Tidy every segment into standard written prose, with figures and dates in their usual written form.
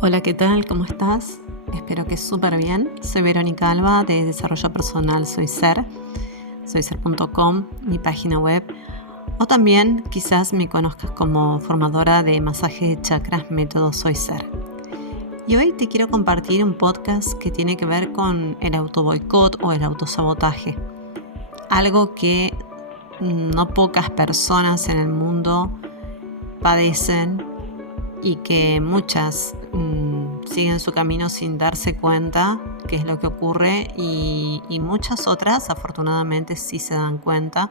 Hola, ¿qué tal? ¿Cómo estás? Espero que súper bien. Soy Verónica Alba de Desarrollo Personal Soy Ser, soyser.com, mi página web. O también quizás me conozcas como formadora de masaje de chakras Método Soy Ser. Y hoy te quiero compartir un podcast que tiene que ver con el autoboicot o el autosabotaje. Algo que no pocas personas en el mundo padecen y que muchas siguen su camino sin darse cuenta qué es lo que ocurre y muchas otras afortunadamente sí se dan cuenta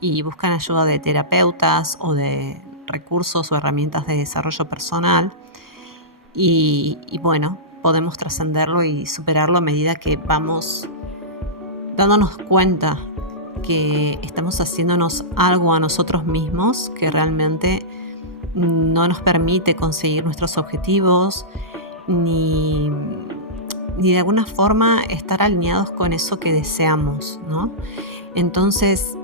y buscan ayuda de terapeutas o de recursos o herramientas de desarrollo personal y bueno, podemos trascenderlo y superarlo a medida que vamos dándonos cuenta que estamos haciéndonos algo a nosotros mismos que realmente no nos permite conseguir nuestros objetivos ni de alguna forma estar alineados con eso que deseamos, ¿no? Entonces,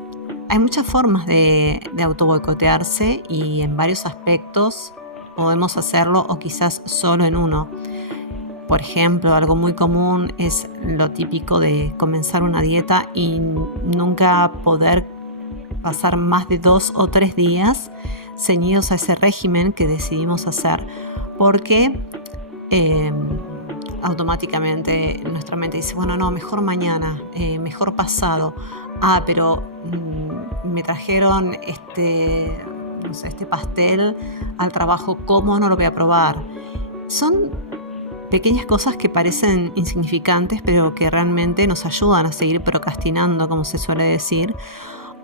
hay muchas formas de autoboicotearse y en varios aspectos podemos hacerlo o quizás solo en uno. Por ejemplo, algo muy común es lo típico de comenzar una dieta y nunca poder pasar más de 2 o 3 días ceñidos a ese régimen que decidimos hacer, porque automáticamente nuestra mente dice, bueno, no, mejor mañana, mejor pasado. Pero me trajeron no sé, este pastel al trabajo, ¿cómo no lo voy a probar? Son pequeñas cosas que parecen insignificantes, pero que realmente nos ayudan a seguir procrastinando, como se suele decir,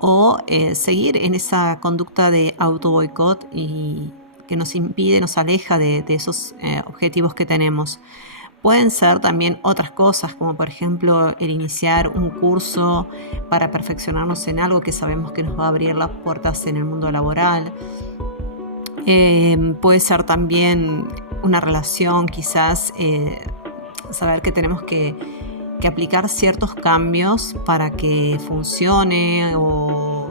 o seguir en esa conducta de auto-boicot y que nos impide, nos aleja de esos objetivos que tenemos. Pueden ser también otras cosas, como por ejemplo el iniciar un curso para perfeccionarnos en algo que sabemos que nos va a abrir las puertas en el mundo laboral. Puede ser también una relación, quizás saber que tenemos que aplicar ciertos cambios para que funcione o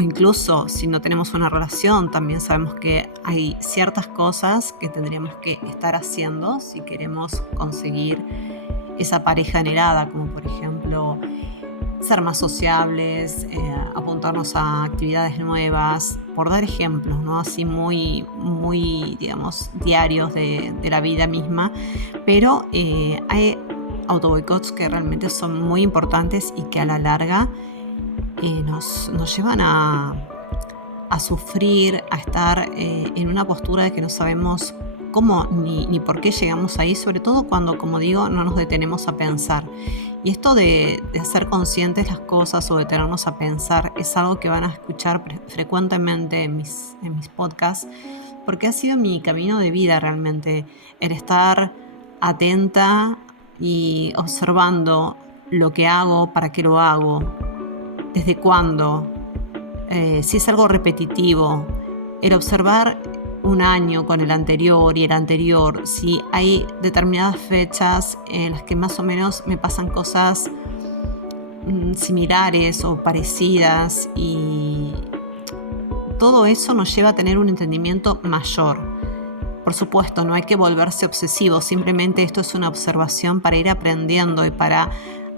incluso si no tenemos una relación, también sabemos que hay ciertas cosas que tendríamos que estar haciendo si queremos conseguir esa pareja anhelada, como por ejemplo ser más sociables, apuntarnos a actividades nuevas, por dar ejemplos, ¿no? Así muy, muy, digamos, diarios de la vida misma, pero hay autoboicots que realmente son muy importantes y que a la larga nos llevan a sufrir, a estar en una postura de que no sabemos cómo ni por qué llegamos ahí, sobre todo cuando, como digo, no nos detenemos a pensar. Y esto de hacer conscientes las cosas o detenernos a pensar es algo que van a escuchar frecuentemente en mis podcasts, porque ha sido mi camino de vida realmente, el estar atenta y observando lo que hago, para qué lo hago, desde cuándo, si es algo repetitivo, el observar un año con el anterior y el anterior, si hay determinadas fechas en las que más o menos me pasan cosas similares o parecidas, y todo eso nos lleva a tener un entendimiento mayor. Por supuesto, no hay que volverse obsesivo, simplemente esto es una observación para ir aprendiendo y para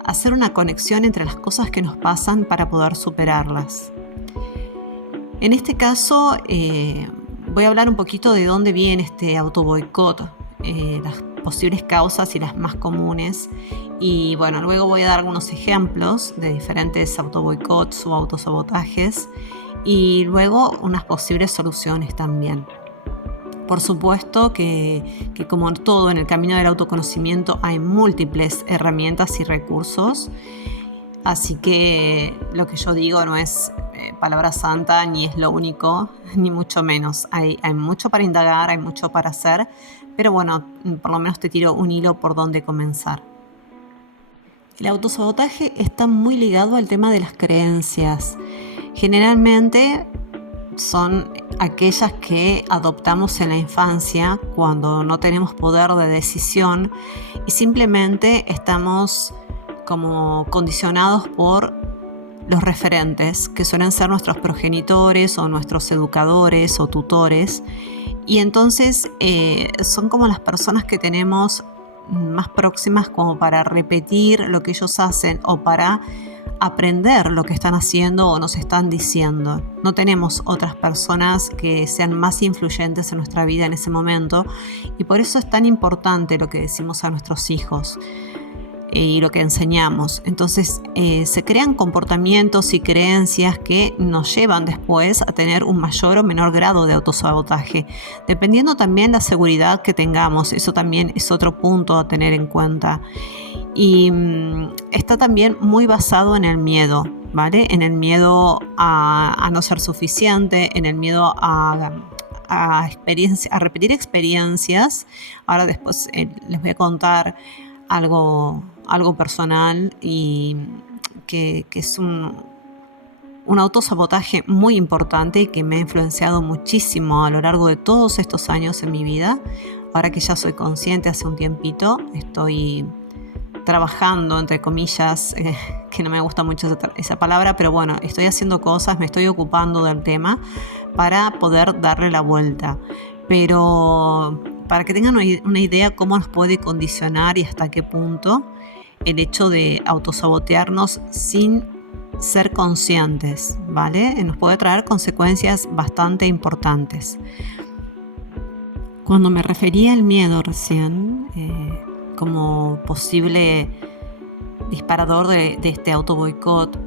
hacer una conexión entre las cosas que nos pasan para poder superarlas. En este caso, voy a hablar un poquito de dónde viene este autoboicot, las posibles causas y las más comunes. Y bueno, luego voy a dar algunos ejemplos de diferentes autoboicots o autosabotajes y luego unas posibles soluciones también. Por supuesto que como todo en el camino del autoconocimiento hay múltiples herramientas y recursos, así que lo que yo digo no es palabra santa ni es lo único, ni mucho menos. Hay mucho para indagar, hay mucho para hacer, pero bueno, por lo menos te tiro un hilo por donde comenzar. El autosabotaje está muy ligado al tema de las creencias. Generalmente son aquellas que adoptamos en la infancia cuando no tenemos poder de decisión y simplemente estamos como condicionados por los referentes, que suelen ser nuestros progenitores o nuestros educadores o tutores, Y entonces son como las personas que tenemos más próximas como para repetir lo que ellos hacen o para aprender lo que están haciendo o nos están diciendo. No tenemos otras personas que sean más influyentes en nuestra vida en ese momento, y por eso es tan importante lo que decimos a nuestros hijos y lo que enseñamos. Entonces se crean comportamientos y creencias que nos llevan después a tener un mayor o menor grado de autosabotaje, dependiendo también la seguridad que tengamos. Eso también es otro punto a tener en cuenta. Y está también muy basado en el miedo, ¿vale? En el miedo a no ser suficiente, en el miedo a repetir experiencias. Ahora después les voy a contar algo personal y que es un autosabotaje muy importante y que me ha influenciado muchísimo a lo largo de todos estos años en mi vida. Ahora que ya soy consciente, hace un tiempito, estoy trabajando, entre comillas, que no me gusta mucho esa palabra, pero bueno, estoy haciendo cosas, me estoy ocupando del tema para poder darle la vuelta. Pero para que tengan una idea cómo nos puede condicionar y hasta qué punto el hecho de autosabotearnos sin ser conscientes, ¿vale? Nos puede traer consecuencias bastante importantes. Cuando me refería al miedo recién, como posible disparador de este autoboicot,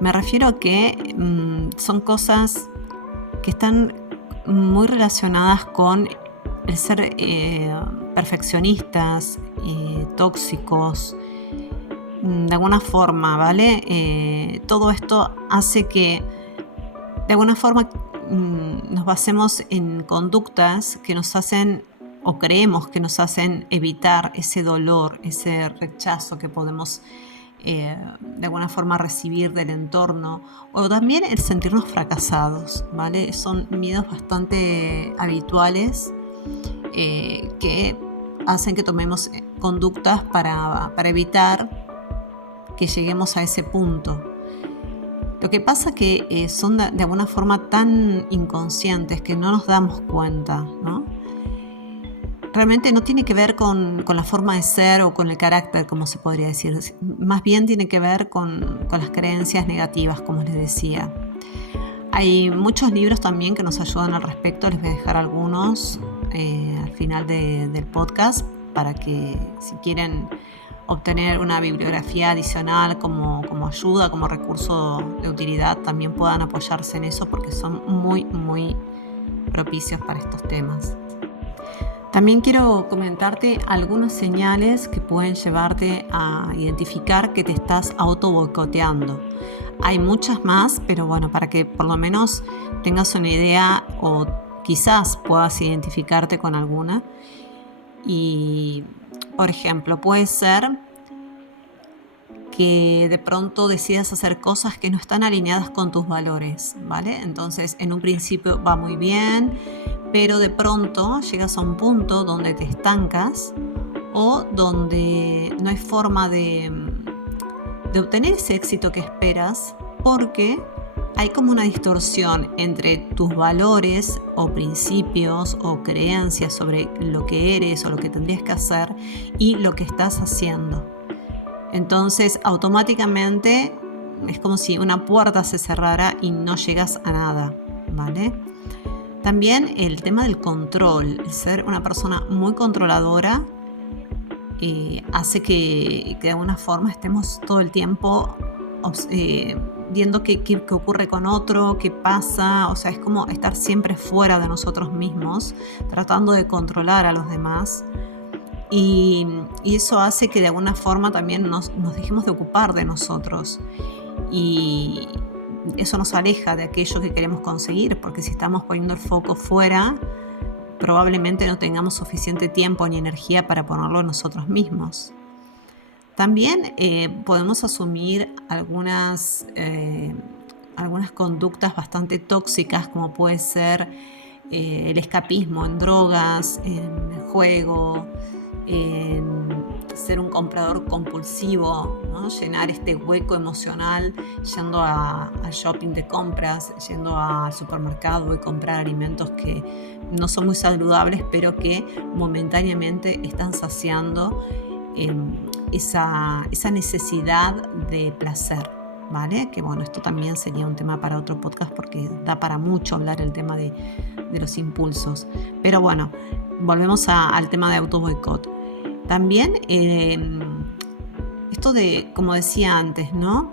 me refiero a que son cosas que están muy relacionadas con el ser perfeccionistas, tóxicos, de alguna forma, ¿vale? Todo esto hace que de alguna forma nos basemos en conductas que nos hacen o creemos que nos hacen evitar ese dolor, ese rechazo que podemos de alguna forma recibir del entorno, o también el sentirnos fracasados, ¿vale? Son miedos bastante habituales que hacen que tomemos conductas para evitar que lleguemos a ese punto. Lo que pasa que son de alguna forma tan inconscientes que no nos damos cuenta, ¿no? Realmente no tiene que ver con la forma de ser o con el carácter, como se podría decir. Más bien tiene que ver con las creencias negativas, como les decía. Hay muchos libros también que nos ayudan al respecto. Les voy a dejar algunos al final del podcast para que, si quieren obtener una bibliografía adicional como ayuda, como recurso de utilidad, también puedan apoyarse en eso, porque son muy, muy propicios para estos temas. También quiero comentarte algunas señales que pueden llevarte a identificar que te estás auto-boicoteando. Hay muchas más, pero bueno, para que por lo menos tengas una idea o quizás puedas identificarte con alguna. Y, por ejemplo, puede ser que de pronto decidas hacer cosas que no están alineadas con tus valores, ¿vale? Entonces, en un principio va muy bien, pero de pronto llegas a un punto donde te estancas o donde no hay forma de obtener ese éxito que esperas, porque hay como una distorsión entre tus valores o principios o creencias sobre lo que eres o lo que tendrías que hacer y lo que estás haciendo. Entonces, automáticamente es como si una puerta se cerrara y no llegas a nada, ¿vale? También el tema del control, el ser una persona muy controladora, hace que de alguna forma estemos todo el tiempo viendo qué ocurre con otro, qué pasa. O sea, es como estar siempre fuera de nosotros mismos, tratando de controlar a los demás. Y eso hace que de alguna forma también nos dejemos de ocupar de nosotros. Y eso nos aleja de aquello que queremos conseguir, porque si estamos poniendo el foco fuera, probablemente no tengamos suficiente tiempo ni energía para ponerlo en nosotros mismos. También podemos asumir algunas conductas bastante tóxicas, como puede ser el escapismo en drogas, en juego, en ser un comprador compulsivo, ¿no? Llenar este hueco emocional yendo al shopping de compras, yendo al supermercado y comprar alimentos que no son muy saludables, pero que momentáneamente están saciando esa necesidad de placer, ¿vale? Que bueno, esto también sería un tema para otro podcast porque da para mucho hablar el tema de los impulsos. Pero bueno, volvemos al tema de auto boicot. También esto de, como decía antes, ¿no?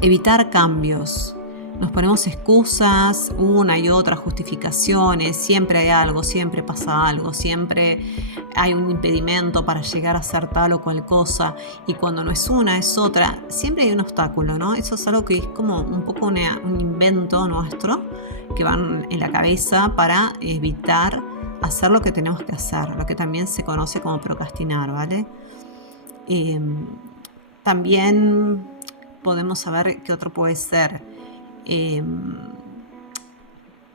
Evitar cambios. Nos ponemos excusas, una y otra, justificaciones, siempre hay algo, siempre pasa algo, siempre hay un impedimento para llegar a hacer tal o cual cosa, y cuando no es una, es otra, siempre hay un obstáculo, ¿no? Eso es algo que es como un poco un invento nuestro que va en la cabeza para evitar hacer lo que tenemos que hacer, lo que también se conoce como procrastinar, ¿vale? También podemos saber qué otro puede ser.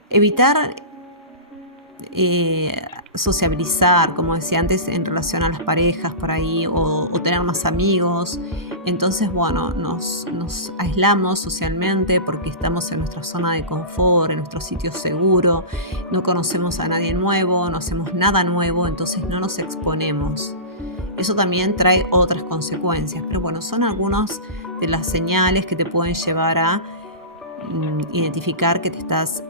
Evitar sociabilizar, como decía antes, en relación a las parejas por ahí, o tener más amigos. Entonces, bueno, nos aislamos socialmente porque estamos en nuestra zona de confort, en nuestro sitio seguro, no conocemos a nadie nuevo, no hacemos nada nuevo, entonces no nos exponemos. Eso también trae otras consecuencias, pero bueno, son algunas de las señales que te pueden llevar a identificar que te estás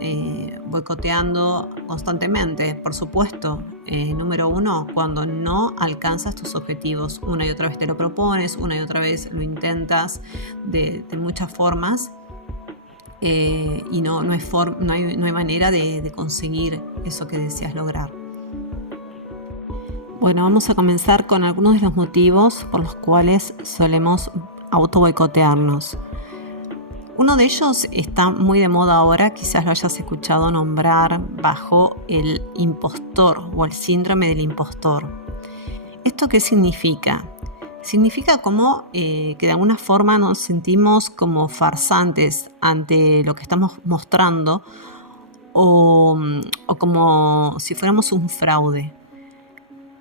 boicoteando constantemente. Por supuesto, número 1, cuando no alcanzas tus objetivos. Una y otra vez te lo propones, una y otra vez lo intentas de muchas formas y no hay manera de conseguir eso que deseas lograr. Bueno, vamos a comenzar con algunos de los motivos por los cuales solemos auto boicotearnos. Uno de ellos está muy de moda ahora, quizás lo hayas escuchado nombrar bajo el impostor o el síndrome del impostor. ¿Esto qué significa? Significa como que de alguna forma nos sentimos como farsantes ante lo que estamos mostrando o como si fuéramos un fraude.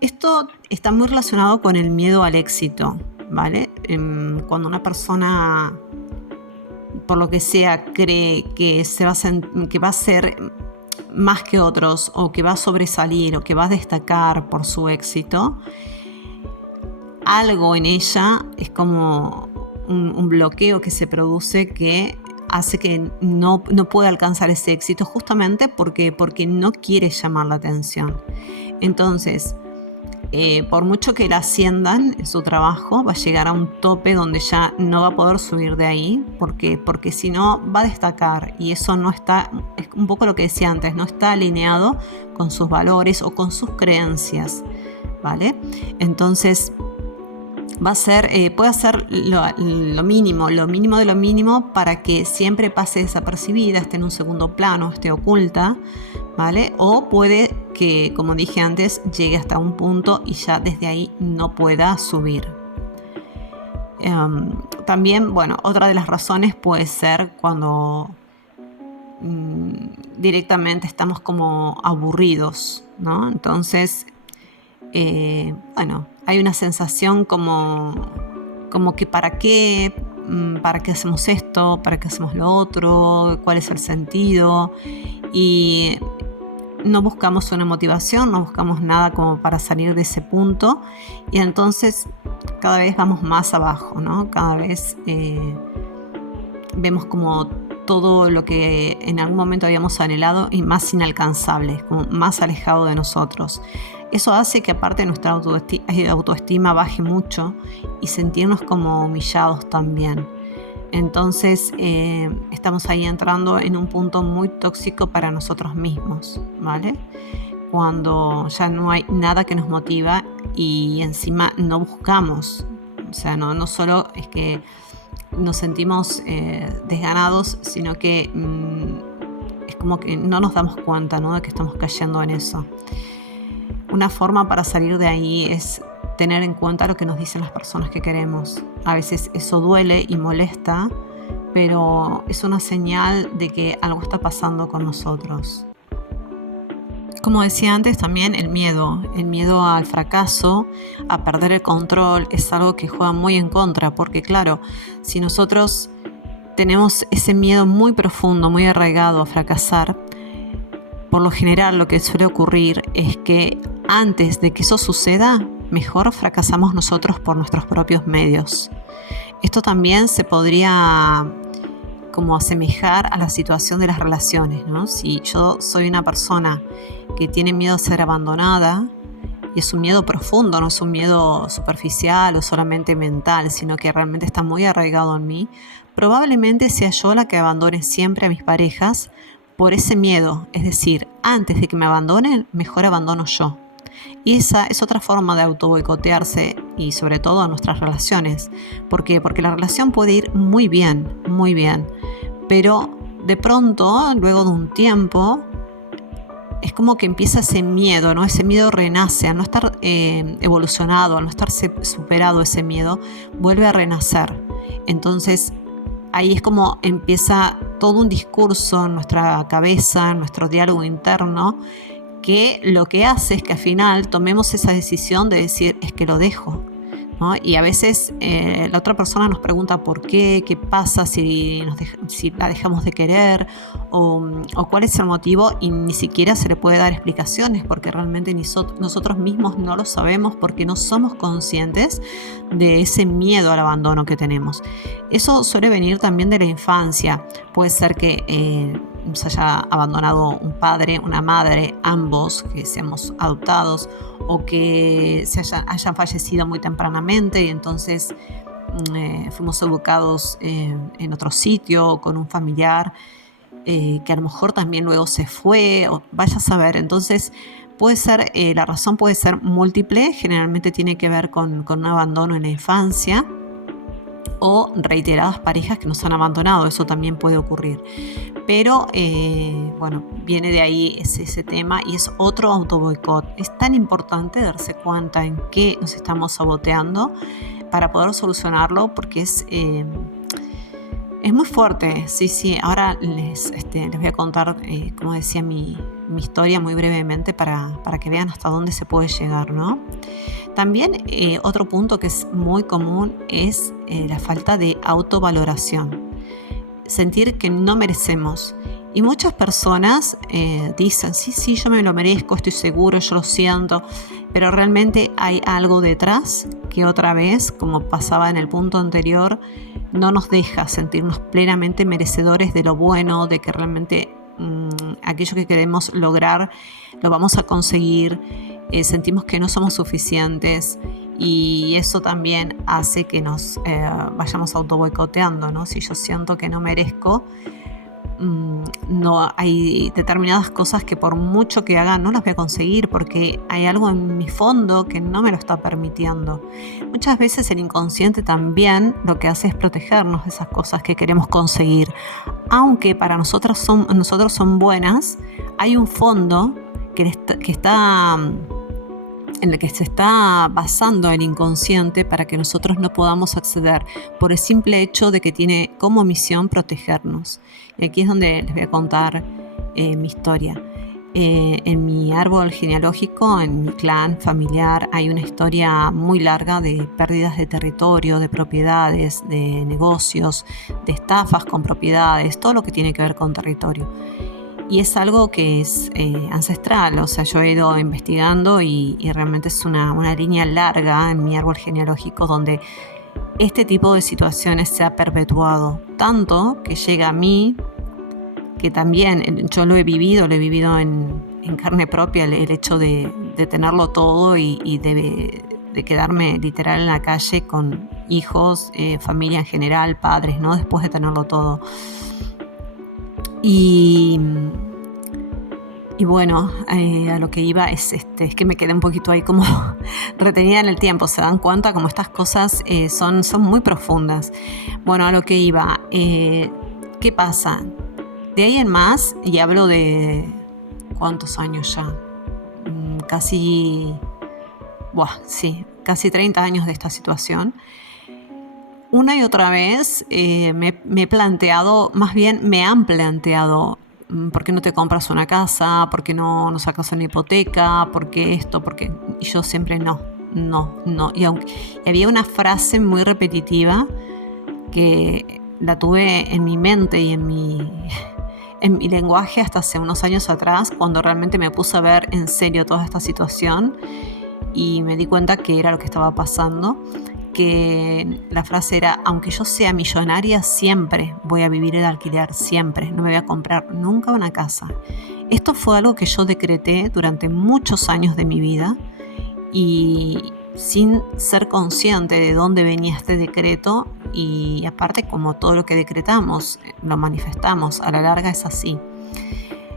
Esto está muy relacionado con el miedo al éxito, ¿vale? Cuando una persona, por lo que sea, cree que va a ser más que otros, o que va a sobresalir, o que va a destacar por su éxito, algo en ella es como un bloqueo que se produce que hace que no pueda alcanzar ese éxito, justamente porque no quiere llamar la atención. Entonces, por mucho que la asciendan en su trabajo, va a llegar a un tope donde ya no va a poder subir de ahí, porque si no va a destacar, y eso no está, es un poco lo que decía antes, no está alineado con sus valores o con sus creencias, ¿vale? Entonces puede hacer lo mínimo de lo mínimo para que siempre pase desapercibida, esté en un segundo plano, esté oculta, ¿vale? O puede que, como dije antes, llegue hasta un punto y ya desde ahí no pueda subir. También, bueno, otra de las razones puede ser cuando directamente estamos como aburridos, ¿no? Entonces, bueno, hay una sensación como que ¿para qué hacemos esto? ¿Para qué hacemos lo otro? ¿Cuál es el sentido? Y no buscamos una motivación, no buscamos nada como para salir de ese punto, y entonces cada vez vamos más abajo, ¿no? Cada vez vemos como todo lo que en algún momento habíamos anhelado y más inalcanzable, como más alejado de nosotros. Eso hace que aparte nuestra autoestima baje mucho y sentirnos como humillados también. Entonces estamos ahí entrando en un punto muy tóxico para nosotros mismos, ¿vale? Cuando ya no hay nada que nos motiva y encima no buscamos. O sea, no solo es que nos sentimos desganados, sino que es como que no nos damos cuenta, ¿no?, de que estamos cayendo en eso. Una forma para salir de ahí es tener en cuenta lo que nos dicen las personas que queremos. A veces eso duele y molesta, pero es una señal de que algo está pasando con nosotros. Como decía antes, también el miedo al fracaso, a perder el control, es algo que juega muy en contra, porque claro, si nosotros tenemos ese miedo muy profundo, muy arraigado a fracasar, por lo general lo que suele ocurrir es que antes de que eso suceda, mejor fracasamos nosotros por nuestros propios medios. Esto también se podría como asemejar a la situación de las relaciones, ¿no? Si yo soy una persona que tiene miedo a ser abandonada, y es un miedo profundo, no es un miedo superficial o solamente mental, sino que realmente está muy arraigado en mí, probablemente sea yo la que abandone siempre a mis parejas por ese miedo. Es decir, antes de que me abandonen, mejor abandono yo. Y esa es otra forma de auto boicotearse y sobre todo a nuestras relaciones. ¿Por qué? Porque la relación puede ir muy bien, pero de pronto, luego de un tiempo, es como que empieza ese miedo, ¿no? Ese miedo renace, al no estar evolucionado, al no estar superado ese miedo, vuelve a renacer. Entonces, ahí es como empieza todo un discurso en nuestra cabeza, en nuestro diálogo interno, que lo que hace es que al final tomemos esa decisión de decir, es que lo dejo, ¿no? Y a veces la otra persona nos pregunta por qué pasa si la dejamos de querer o cuál es el motivo, y ni siquiera se le puede dar explicaciones porque realmente nosotros mismos no lo sabemos porque no somos conscientes de ese miedo al abandono que tenemos. Eso suele venir también de la infancia. Puede ser que nos haya abandonado un padre, una madre, ambos, que seamos adoptados, o que hayan fallecido muy tempranamente y entonces fuimos educados en otro sitio con un familiar que a lo mejor también luego se fue, o vaya a saber. Entonces puede ser, la razón puede ser múltiple, generalmente tiene que ver con un abandono en la infancia o reiteradas parejas que nos han abandonado, eso también puede ocurrir. Pero bueno, viene de ahí ese tema y es otro autoboicot. Es tan importante darse cuenta en qué nos estamos saboteando para poder solucionarlo, porque es muy fuerte. Sí. Ahora les voy a contar, como decía, mi historia muy brevemente para que vean hasta dónde se puede llegar, ¿no? También otro punto que es muy común es la falta de autovaloración. Sentir que no merecemos. Y muchas personas dicen, sí, yo me lo merezco, estoy seguro, yo lo siento, pero realmente hay algo detrás que otra vez, como pasaba en el punto anterior, no nos deja sentirnos plenamente merecedores de lo bueno, de que realmente aquello que queremos lograr lo vamos a conseguir. Sentimos que no somos suficientes y eso también hace que nos vayamos autoboicoteando, ¿no? Si yo siento que no merezco, no hay determinadas cosas que por mucho que haga no las voy a conseguir porque hay algo en mi fondo que no me lo está permitiendo. Muchas veces el inconsciente también lo que hace es protegernos de esas cosas que queremos conseguir. Aunque para nosotros son buenas, hay un fondo que está en el que se está basando el inconsciente para que nosotros no podamos acceder por el simple hecho de que tiene como misión protegernos. Y aquí es donde les voy a contar mi historia. En mi árbol genealógico, en mi clan familiar, hay una historia muy larga de pérdidas de territorio, de propiedades, de negocios, de estafas con propiedades, todo lo que tiene que ver con territorio. Y es algo que es ancestral, o sea, yo he ido investigando y realmente es una línea larga en mi árbol genealógico donde este tipo de situaciones se ha perpetuado, tanto que llega a mí, que también yo lo he vivido en carne propia, el hecho de tenerlo todo y de quedarme literal en la calle con hijos, familia en general, padres, ¿no? Después de tenerlo todo. Y bueno, a lo que iba es que me quedé un poquito ahí como retenida en el tiempo. ¿Se dan cuenta? Como estas cosas son muy profundas. Bueno, a lo que iba. ¿Qué pasa? De ahí en más, y hablo de ¿cuántos años ya? Casi 30 años de esta situación. Una y otra vez me he planteado, más bien me han planteado, ¿por qué no te compras una casa? ¿Por qué no sacas una hipoteca? ¿Por qué esto? Y yo siempre no. Y había una frase muy repetitiva que la tuve en mi mente y en mi lenguaje hasta hace unos años atrás, cuando realmente me puse a ver en serio toda esta situación y me di cuenta que era lo que estaba pasando, que la frase era: aunque yo sea millonaria, siempre voy a vivir de alquiler, siempre, no me voy a comprar nunca una casa. Esto fue algo que yo decreté durante muchos años de mi vida y sin ser consciente de dónde venía este decreto, y aparte, como todo lo que decretamos, lo manifestamos, a la larga es así.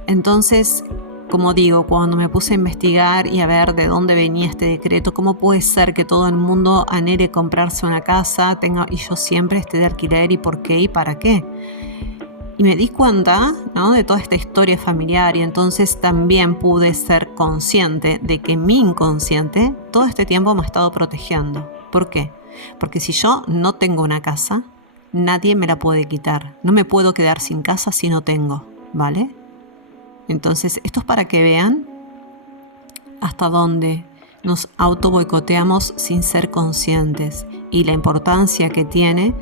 Entonces, como digo, cuando me puse a investigar y a ver de dónde venía este decreto, cómo puede ser que todo el mundo anhele comprarse una casa y yo siempre esté de alquiler, y por qué y para qué. Y me di cuenta, ¿no?, de toda esta historia familiar, y entonces también pude ser consciente de que mi inconsciente todo este tiempo me ha estado protegiendo. ¿Por qué? Porque si yo no tengo una casa, nadie me la puede quitar. No me puedo quedar sin casa si no tengo, ¿vale? Entonces, esto es para que vean hasta dónde nos auto boicoteamos sin ser conscientes, y la importancia que tiene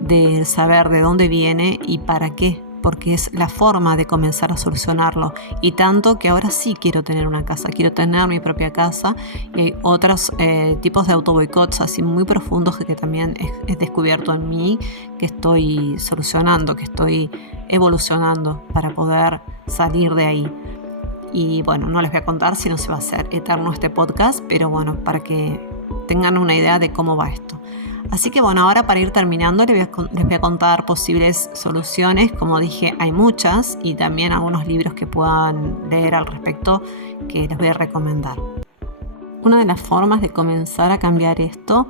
de saber de dónde viene y para qué, porque es la forma de comenzar a solucionarlo. Y tanto que ahora sí quiero tener una casa, quiero tener mi propia casa, y hay otros tipos de autoboicots así muy profundos que también he descubierto en mí, que estoy solucionando, que estoy evolucionando para poder salir de ahí. Y bueno, no les voy a contar, si no se va a hacer eterno este podcast, pero bueno, para que tengan una idea de cómo va esto. Así que bueno, ahora para ir terminando les voy a contar posibles soluciones. Como dije, hay muchas, y también algunos libros que puedan leer al respecto que les voy a recomendar. Una de las formas de comenzar a cambiar esto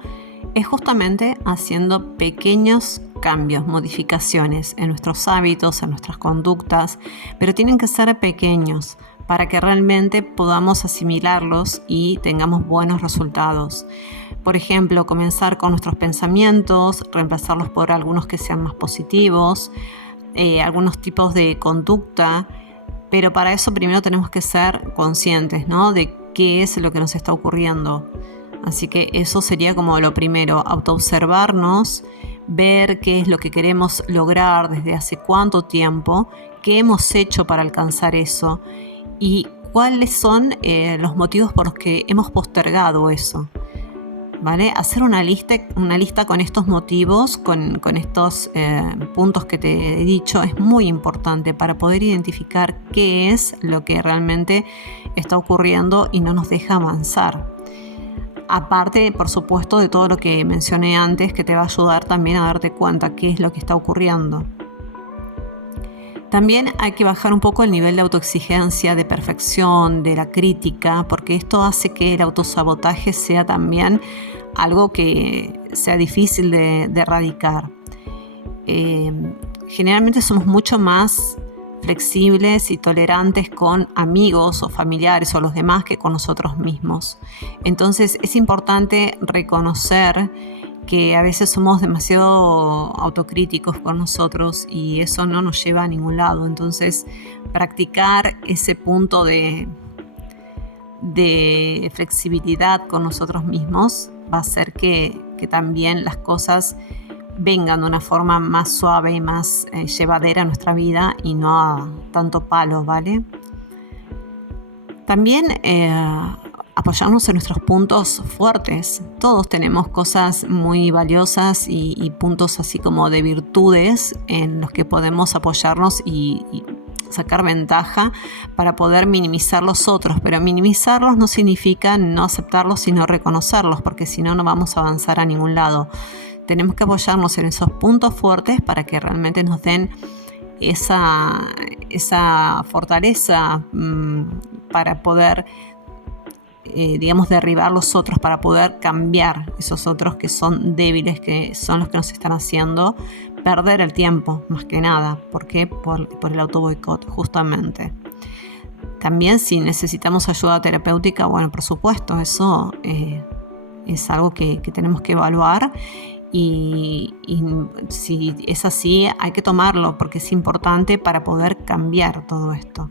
es justamente haciendo pequeños cambios, modificaciones en nuestros hábitos, en nuestras conductas, pero tienen que ser pequeños para que realmente podamos asimilarlos y tengamos buenos resultados. Por ejemplo, comenzar con nuestros pensamientos, reemplazarlos por algunos que sean más positivos, algunos tipos de conducta, pero para eso primero tenemos que ser conscientes, ¿no?, de qué es lo que nos está ocurriendo. Así que eso sería como lo primero, autoobservarnos, ver qué es lo que queremos lograr, desde hace cuánto tiempo, qué hemos hecho para alcanzar eso y cuáles son los motivos por los que hemos postergado eso. ¿Vale? Hacer una lista con estos motivos, con estos puntos que te he dicho, es muy importante para poder identificar qué es lo que realmente está ocurriendo y no nos deja avanzar. Aparte, por supuesto, de todo lo que mencioné antes, que te va a ayudar también a darte cuenta qué es lo que está ocurriendo. También hay que bajar un poco el nivel de autoexigencia, de perfección, de la crítica, porque esto hace que el autosabotaje sea también algo que sea difícil de erradicar. Generalmente somos mucho más flexibles y tolerantes con amigos o familiares o los demás que con nosotros mismos. Entonces es importante reconocer que a veces somos demasiado autocríticos con nosotros y eso no nos lleva a ningún lado. Entonces, practicar ese punto de flexibilidad con nosotros mismos va a hacer que también las cosas vengan de una forma más suave y más llevadera a nuestra vida y no a tanto palo, ¿vale? También apoyarnos en nuestros puntos fuertes. Todos tenemos cosas muy valiosas y puntos así como de virtudes en los que podemos apoyarnos y sacar ventaja para poder minimizar los otros, pero minimizarlos no significa no aceptarlos, sino reconocerlos, porque si no, no vamos a avanzar a ningún lado. Tenemos que apoyarnos en esos puntos fuertes para que realmente nos den esa fortaleza para poder derribar los otros, para poder cambiar esos otros que son débiles, que son los que nos están haciendo perder el tiempo, más que nada. ¿Por qué? Por el autoboicot, justamente. También si necesitamos ayuda terapéutica, bueno, por supuesto, eso es algo que tenemos que evaluar y si es así, hay que tomarlo porque es importante para poder cambiar todo esto.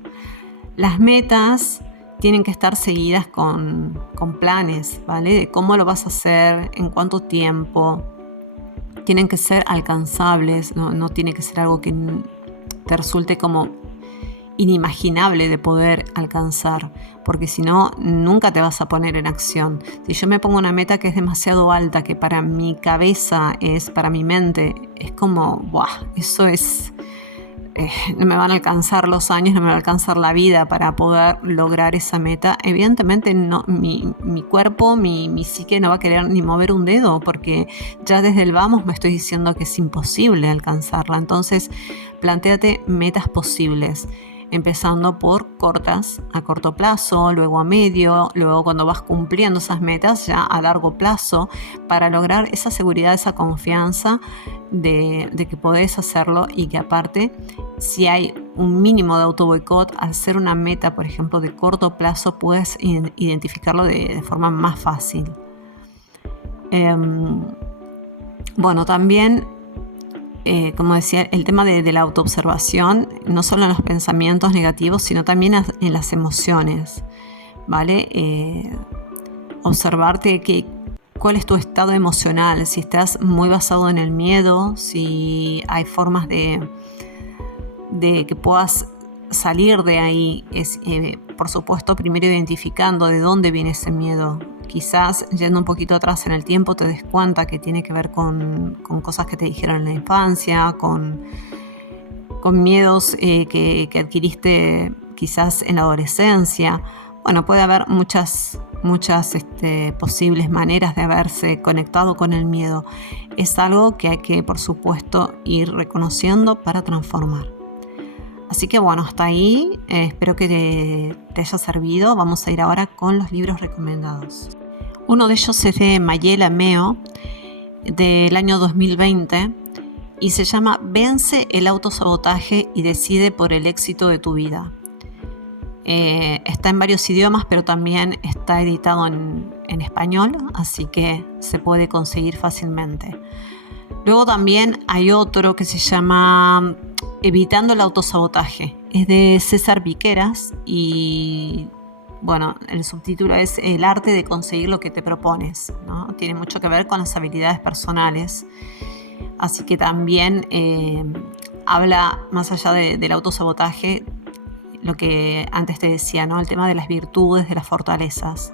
Las metas tienen que estar seguidas con planes, ¿vale? De cómo lo vas a hacer, en cuánto tiempo. Tienen que ser alcanzables, no tiene que ser algo que te resulte como inimaginable de poder alcanzar, porque si no, nunca te vas a poner en acción. Si yo me pongo una meta que es demasiado alta, que para mi cabeza para mi mente, es como, ¡buah! Eso es... no me van a alcanzar los años, no me va a alcanzar la vida para poder lograr esa meta. Evidentemente no, mi cuerpo, mi psique no va a querer ni mover un dedo, porque ya desde el vamos me estoy diciendo que es imposible alcanzarla. Entonces, plantéate metas posibles, empezando por cortas, a corto plazo, luego a medio, luego cuando vas cumpliendo esas metas ya a largo plazo, para lograr esa seguridad, esa confianza de que podés hacerlo, y que aparte, si hay un mínimo de autoboicot, al ser una meta, por ejemplo, de corto plazo, puedes identificarlo de forma más fácil. Bueno, también como decía, el tema de la autoobservación, no solo en los pensamientos negativos, sino también en las emociones, ¿vale? Observarte cuál es tu estado emocional, si estás muy basado en el miedo, si hay formas de que puedas salir de ahí. Por supuesto, primero identificando de dónde viene ese miedo. Quizás yendo un poquito atrás en el tiempo te des cuenta que tiene que ver con cosas que te dijeron en la infancia, con miedos que adquiriste quizás en la adolescencia. Bueno, puede haber muchas posibles maneras de haberse conectado con el miedo. Es algo que hay que, por supuesto, ir reconociendo para transformar. Así que bueno, hasta ahí. Espero que te haya servido. Vamos a ir ahora con los libros recomendados. Uno de ellos es de Mayela Meo, del año 2020, y se llama Vence el autosabotaje y decide por el éxito de tu vida. Está en varios idiomas, pero también está editado en español, así que se puede conseguir fácilmente. Luego también hay otro que se llama Evitando el autosabotaje. Es de César Viqueras y, bueno, el subtítulo es El arte de conseguir lo que te propones, ¿no? Tiene mucho que ver con las habilidades personales. Así que también habla, más allá del autosabotaje, lo que antes te decía, ¿no? El tema de las virtudes, de las fortalezas.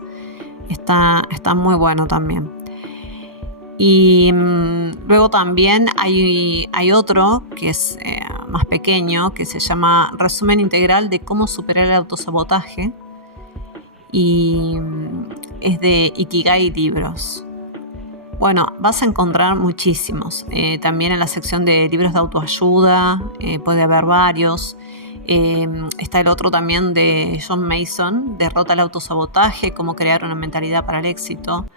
Está muy bueno también. Y luego también hay otro que es más pequeño, que se llama Resumen Integral de cómo superar el autosabotaje, y es de Ikigai Libros. Bueno, vas a encontrar muchísimos. También en la sección de libros de autoayuda puede haber varios. Está el otro también de John Mason, Derrota el autosabotaje, cómo crear una mentalidad para el éxito.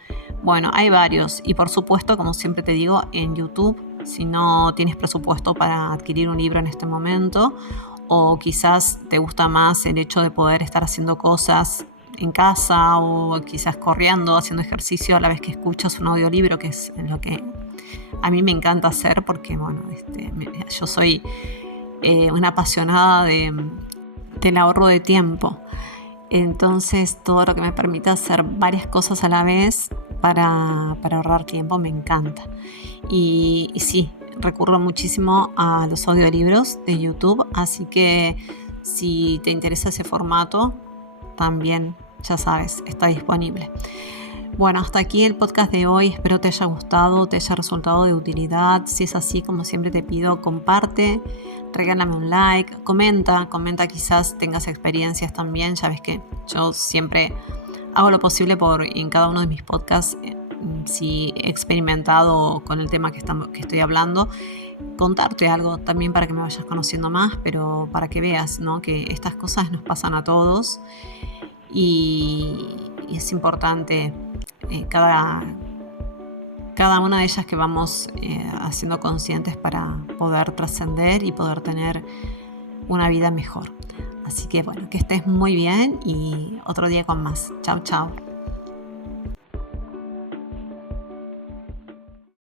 Bueno, hay varios. Y por supuesto, como siempre te digo, en YouTube, si no tienes presupuesto para adquirir un libro en este momento, o quizás te gusta más el hecho de poder estar haciendo cosas en casa, o quizás corriendo, haciendo ejercicio a la vez que escuchas un audiolibro, que es lo que a mí me encanta hacer, porque bueno, yo soy una apasionada del ahorro de tiempo. Entonces, todo lo que me permita hacer varias cosas a la vez para ahorrar tiempo me encanta. Y sí, recurro muchísimo a los audiolibros de YouTube, así que si te interesa ese formato, también, ya sabes, está disponible. Bueno, hasta aquí el podcast de hoy. Espero te haya gustado, te haya resultado de utilidad. Si es así, como siempre te pido, comparte, regálame un like, comenta, quizás tengas experiencias también. Ya ves que yo siempre hago lo posible por, en cada uno de mis podcasts, si he experimentado con el tema que estoy hablando, contarte algo también para que me vayas conociendo más, pero para que veas, ¿no?, que estas cosas nos pasan a todos y es importante cada una de ellas que vamos haciendo conscientes para poder trascender y poder tener una vida mejor. Así que bueno, que estés muy bien y otro día con más. Chao, chao.